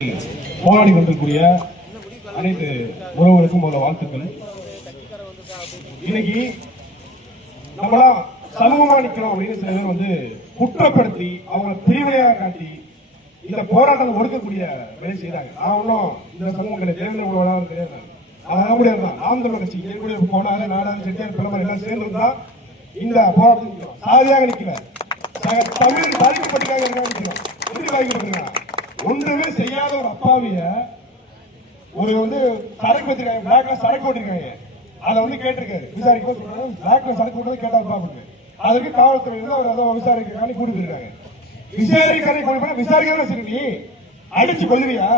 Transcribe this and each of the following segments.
போராடி கொண்டிருக்கூடிய அனைத்து உறவுகளுக்கும் உள்ள வாழ்த்துக்கள். இன்னைக்கு நம்மளாம் சமூகமா நிக்கிறோம் அப்படின்னு சில பேர் குற்றப்படுத்தி அவங்க பிரிவினையாக காட்டி இந்த போராட்டத்தை ஒடுக்கக்கூடிய வேலை செய்யறாங்க. நான் ஒன்றும் இந்த சமூகங்களை தேர்தல் உறவாளர் கிடையாது. அதெல்லாம் கூட இருந்தா நாம் தமிழ் கட்சி எங்களுடைய போனாரு நாடாளு செட்டியார் பிள்ளைமார் எல்லாம் சேர்ந்துதான் இந்த போராட்டத்தில் சாதியாக நிற்கிறார். தமிழ் பாதிக்கப்பட்டிருக்காங்க நிற்கிறோம். எப்படி பாதிக்கப்பட்டிருக்காங்க? ஒன்றுமே செய்யாத ஒரு அப்பாவிய ஒரு சரக்கு வச்சிருக்காங்க, பிளாக்ல சரக்கு ஓட்டிருக்காங்க. அதை கேட்டிருக்காரு விசாரிக்க பிளாக்ல சரக்கு ஓட்டுறது கேட்டா பாப்பீங்க. அதுக்கு காவல்துறை அவர் விசாரிக்கிறாங்க கூட்டிட்டு இருக்காங்க. விசாரிக்க நீ அடிச்சு கொள்ளுவியா?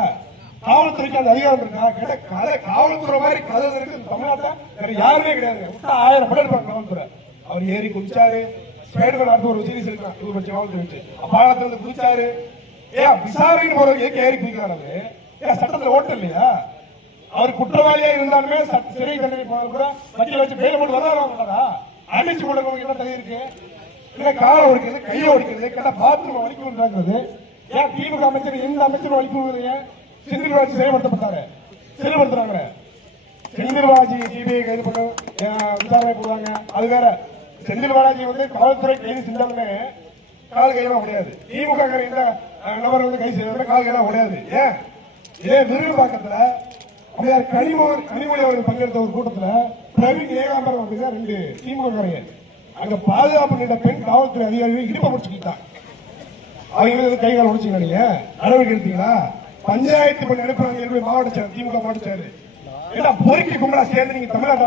காவல்துறைக்கு அந்த அதிகாரம் இருக்கா? கேட்ட காவல்துறை மாதிரி கதை இருக்கு தமிழ்நாட்டில் யாருமே கிடையாது. 1000 படம் இருப்பாங்க காவல்துறை. அவர் ஏறி குதிச்சாரு, ஸ்பைடர் அடுத்து ஒரு சீரிஸ் இருக்கு காவல்துறை பாலத்துல குதிச்சாரு. விசாரணை போறதுக்கு ஏறி குதிக்கிறாரு. சட்டத்துல ஓட்டு இல்லையா? அவர் குற்றவாளியா இருந்தாலுமே சிறை தண்டனை போனது கூட வக்கீல வச்சு பேர போட்டு வர்றாரா? அடிச்சு கொள்ளுங்க என்ன தகுதி இருக்கு? இல்ல காலை ஒடிக்கிறது, கையை ஒடிக்கிறது, கேட்டா பாத்ரூம் வலிக்கிறது. ஏன் திமுக அமைச்சர் எந்த அமைச்சரும் வலிக்கிறது? செந்தில் பாலாஜி செயல்படுத்தப்பட்டாரு, செயல்படுத்துறாங்க. செந்தில் பாலாஜி சிபிஐ கைது பண்ண விசாரணை போடுவாங்க. அது வேற. செந்தில் பாலாஜி காவல்துறை கைது செஞ்சாலுமே கால் கையெல்லாம் முடியாது. திமுக நபர் கைது செய்ய கால் கையெல்லாம் முடியாது. ஏன் இதே விருதுபாக்கத்துல கனிமொழி அவர்கள் பங்கெடுத்த ஒரு கூட்டத்துல பிரவீன் ஏகாம்பரம் அப்படிதான் 2 திமுக அங்க பாதுகாப்பு நின்ற பெண் காவல்துறை அதிகாரிகள் இடுப்ப முடிச்சுக்கிட்டாங்க. அவங்க கைகால் முடிச்சுங்க. நீங்க நடவடிக்கை எடுத்தீங்களா? பஞ்சாயத்து பண்ணி அனுப்புறாங்க மாவட்ட செயலர், திமுக மாவட்ட செயலர். ஏன்னா பொறுக்கி கும்பலா சேர்ந்து நீங்க தமிழ்நாட்டு